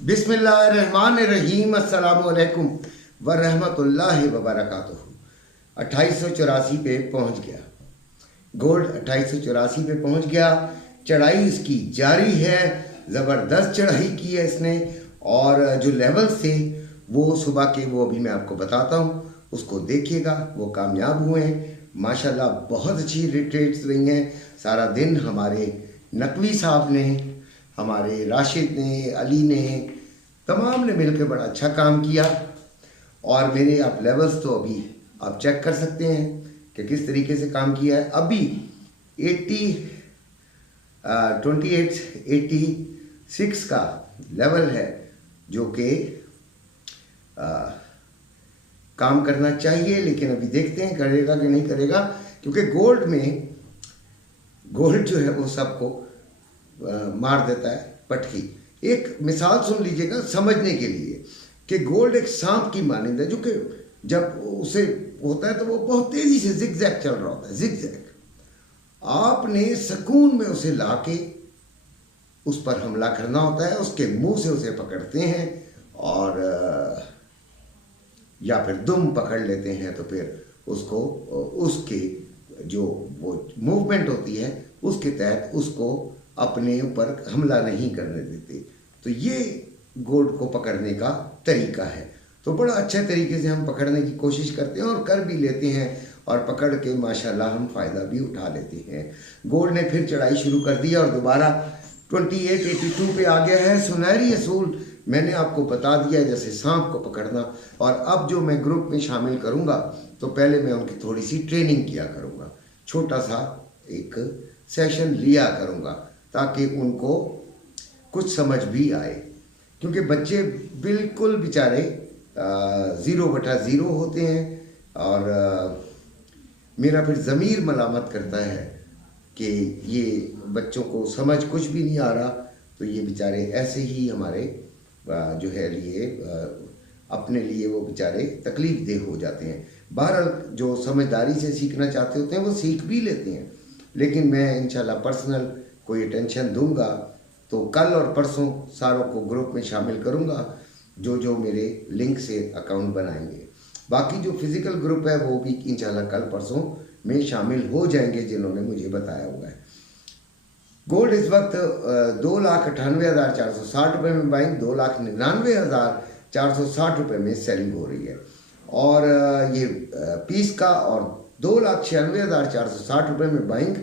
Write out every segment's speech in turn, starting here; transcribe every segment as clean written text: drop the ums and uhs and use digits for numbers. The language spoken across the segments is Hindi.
बिस्मिल्लाहिर्रहमानिर्रहीम अस्सलामुअलैकुम व रहमतुल्लाहि व बरकातुहू। 2884 पे पहुंच गया गोल्ड, 2884 पे पहुंच गया। चढ़ाई इसकी जारी है, ज़बरदस्त चढ़ाई की है इसने। और जो लेवल थे वो सुबह के, वो अभी मैं आपको बताता हूँ, उसको देखिएगा। वो कामयाब हुए हैं माशाल्लाह, बहुत अच्छी रिट्रेट्स रही हैं। सारा दिन हमारे नकवी साहब ने, हमारे राशिद ने, अली ने, तमाम ने मिलकर बड़ा अच्छा काम किया। और मेरे आप लेवल्स तो अभी आप चेक कर सकते हैं कि किस तरीके से काम किया है। अभी 86 का लेवल है जो कि काम करना चाहिए, लेकिन अभी देखते हैं करेगा कि नहीं करेगा, क्योंकि गोल्ड जो है वो सबको मार देता है पटकी। एक मिसाल सुन लीजिएगा समझने के लिए कि गोल्ड एक सांप की मानिंद है, जो कि जब उसे होता है तो वो बहुत तेजी से जिगजैग चल रहा होता है, जिगजैग। आपने सुकून में उसे लाके उस पर हमला करना होता है, उसके मुंह से उसे पकड़ते हैं और या फिर दुम पकड़ लेते हैं, तो फिर उसको उसके जो वो मूवमेंट होती है उसके तहत उसको अपने ऊपर हमला नहीं करने देते। तो ये गोल्ड को पकड़ने का तरीका है। तो बड़ा अच्छे तरीके से हम पकड़ने की कोशिश करते हैं और कर भी लेते हैं, और पकड़ के माशाल्लाह हम फ़ायदा भी उठा लेते हैं। गोल्ड ने फिर चढ़ाई शुरू कर दी और दोबारा 2882 पे आ गया है। सुनहरी असूल मैंने आपको बता दिया, जैसे सांप को पकड़ना। और अब जो मैं ग्रुप में शामिल करूँगा तो पहले मैं उनकी थोड़ी सी ट्रेनिंग किया करूँगा, छोटा सा एक सेशन लिया करूँगा, ताकि उनको कुछ समझ भी आए। क्योंकि बच्चे बिल्कुल बेचारे 0/0 होते हैं, और मेरा फिर ज़मीर मलामत करता है कि ये बच्चों को समझ कुछ भी नहीं आ रहा, तो ये बेचारे ऐसे ही हमारे जो है लिए अपने लिए वो बेचारे तकलीफ देह हो जाते हैं। बहरहाल जो समझदारी से सीखना चाहते होते हैं वो सीख भी लेते हैं, लेकिन मैं इंशाल्लाह पर्सनल कोई अटेंशन दूंगा तो कल और परसों सारों को ग्रुप में शामिल करूंगा, जो मेरे लिंक से अकाउंट बनाएंगे। बाकी जो फिज़िकल ग्रुप है वो भी इंशाल्लाह कल परसों में शामिल हो जाएंगे, जिन्होंने मुझे बताया हुआ है। गोल्ड इस वक्त 2,98,460 रुपये में बाइंग, 2,99,460 रुपये में सेलिंग हो रही है। और ये पीस का, और 2,96,460 रुपये में बाइंग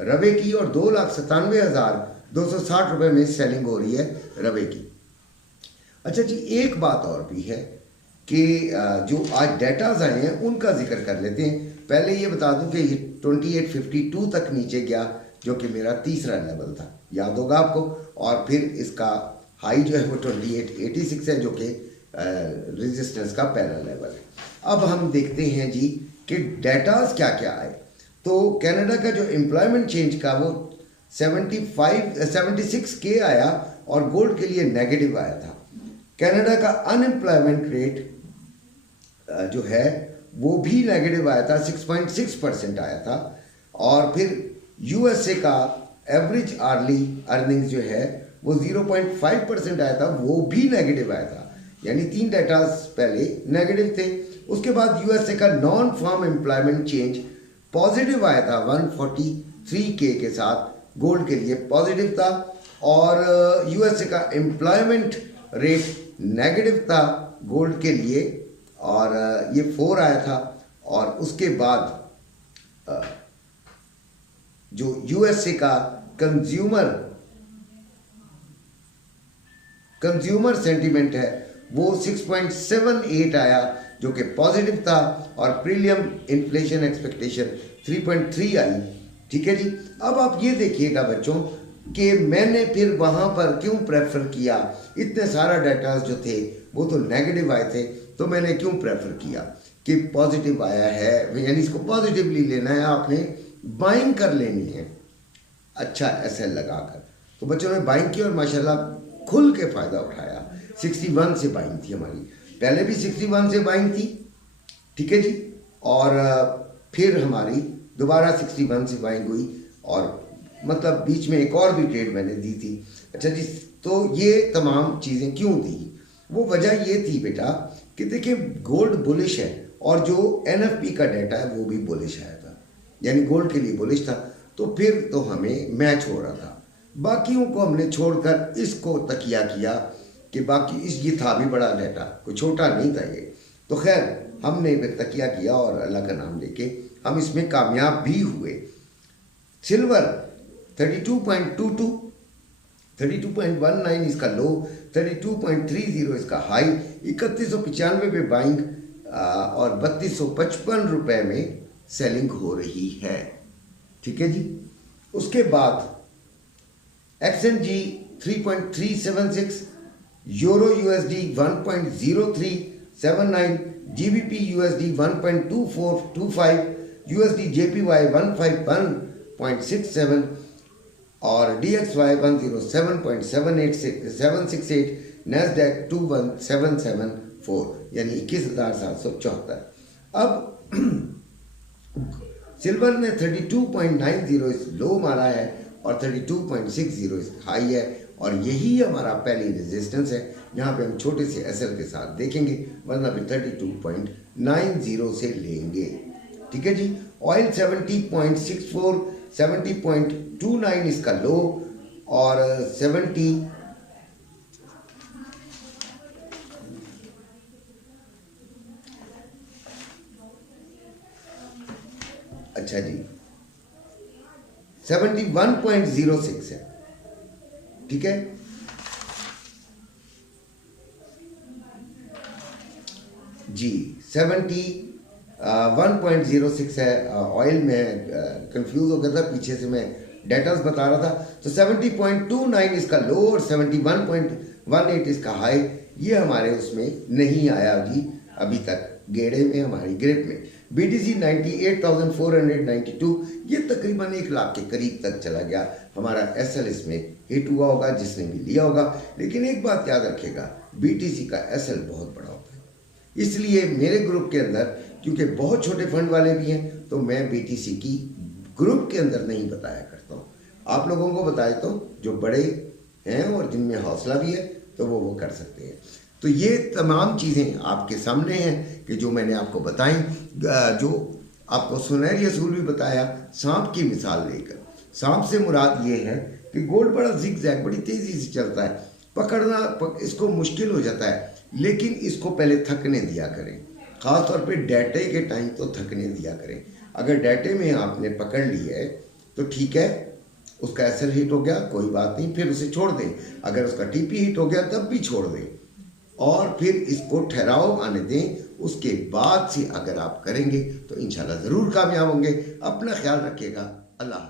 रवे की, और 2,97,260 रुपये में सेलिंग हो रही है रवे की। अच्छा जी, एक बात और भी है कि जो आज डेटाज आए हैं उनका जिक्र कर लेते हैं। पहले ये बता दूं कि ये 2852 तक नीचे गया, जो कि मेरा तीसरा लेवल था, याद होगा आपको। और फिर इसका हाई जो है वो 2886 है, जो कि रेजिस्टेंस का पहला लेवल है। अब हम देखते हैं जी कि डेटाज क्या क्या आए। तो कनाडा का जो एम्प्लॉयमेंट चेंज का वो 76K आया, और गोल्ड के लिए नेगेटिव आया था। कनाडा का अनएम्प्लॉयमेंट रेट जो है वो भी नेगेटिव आया था, 6.6% आया था। और फिर यूएसए का एवरेज आर्ली अर्निंग्स जो है वो 0.5% आया था, वो भी नेगेटिव आया था। यानी 3 डेटाज पहले नेगेटिव थे। उसके बाद यूएसए का non farm employment change positive आया था, 143K के साथ गोल्ड के लिए पॉजिटिव था। और यूएसए का एम्प्लॉयमेंट रेट नेगेटिव था गोल्ड के लिए, और ये 4 आया था। और उसके बाद जो यूएसए का कंज्यूमर सेंटीमेंट है वो 6.78 आया, जो कि पॉजिटिव था। और प्रीमियम इन्फ्लेशन एक्सपेक्टेशन 3.3 आई। ठीक है जी। अब आप ये देखिएगा बच्चों कि मैंने फिर वहाँ पर क्यों प्रेफर किया। इतने सारा डेटाज जो थे वो तो नेगेटिव आए थे, तो मैंने क्यों प्रेफर किया कि पॉजिटिव आया है, यानी इसको पॉजिटिवली लेना है, आपने बाइंग कर लेनी है अच्छा एसएल लगाकर। तो बच्चों ने बाइंग की और माशाल्लाह खुल के फ़ायदा उठाया। 61 से बाइंग थी हमारी, पहले भी 61 से बाइंग थी, ठीक है जी। और फिर हमारी दोबारा 61 से बाइंग हुई, और मतलब बीच में एक और भी ट्रेड मैंने दी थी। अच्छा जी, तो ये तमाम चीज़ें क्यों दी? वो वजह ये थी बेटा कि देखिए गोल्ड बुलिश है और जो NFP का डाटा है वो भी बुलिश आया था, यानी गोल्ड के लिए बुलिश था। तो फिर तो हमें मैच हो रहा था, बाकियों को हमने छोड़कर इसको तकिया किया कि बाकी ये था भी बड़ा डाटा, कोई छोटा नहीं था ये। तो खैर हमने फिर तकिया किया और अल्लाह का नाम लेके हम इसमें कामयाब भी हुए। सिल्वर 32.22, 32.19 इसका लो, 32.30 इसका हाई, 3195 पे बाइंग और 3255 रुपये में सेलिंग हो रही है। ठीक है जी। उसके बाद XNG 3.376, euro USD 1.0379, GBP USD 1.2425, USD JPY 151.67 और DXY 107.768, NASDAQ 21774, यानी 21,774। अब सिल्वर ने 32.90 इस लो मारा है और 32.60 इस हाई है, और यही हमारा पहली रेजिस्टेंस है। यहाँ पे हम छोटे से SL के साथ देखेंगे, वरना फिर 32.90 से लेंगे। ठीक है जी। ऑयल 70.64, 70.29 इसका लो और 70 अच्छा जी 71.06 है। ठीक है जी, 71.06 है। ऑयल में कंफ्यूज हो गया था, पीछे से मैं डेटास बता रहा था। तो 70.29 इसका लो और 71.18 इसका हाई, ये हमारे उसमें नहीं आया जी अभी तक, गेड़े में हमारी ग्रिप में। BTC 98,492, ये तकरीबन 1 लाख के करीब तक चला गया। हमारा SL इसमें हिट हुआ होगा जिसने भी लिया होगा। लेकिन एक बात याद रखेगा, BTC का SL बहुत बड़ा होता है, इसलिए मेरे ग्रुप के अंदर, क्योंकि बहुत छोटे फंड वाले भी हैं, तो मैं BTC की ग्रुप के अंदर नहीं बताया करता हूँ। आप लोगों को बताए तो जो बड़े हैं और जिनमें हौसला भी है तो वो कर सकते हैं। तो ये तमाम चीज़ें आपके सामने हैं कि जो मैंने आपको बताई, जो आपको सुनहरी असूल भी बताया सांप की मिसाल लेकर। सांप से मुराद ये है कि गोल्ड बड़ा जिग-जैग बड़ी तेज़ी से चलता है, पकड़ना इसको मुश्किल हो जाता है, लेकिन इसको पहले थकने दिया करें। ख़ास तौर पे डाटे के टाइम तो थकने दिया करें। अगर डाटे में आपने पकड़ ली है तो ठीक है, उसका SL हिट हो गया कोई बात नहीं, फिर उसे छोड़ दें। अगर उसका TP हिट हो गया तब भी छोड़ दें, और फिर इसको ठहराव आने दें। उसके बाद से अगर आप करेंगे तो इंशाल्लाह ज़रूर कामयाब होंगे। अपना ख्याल रखिएगा। अल्लाह।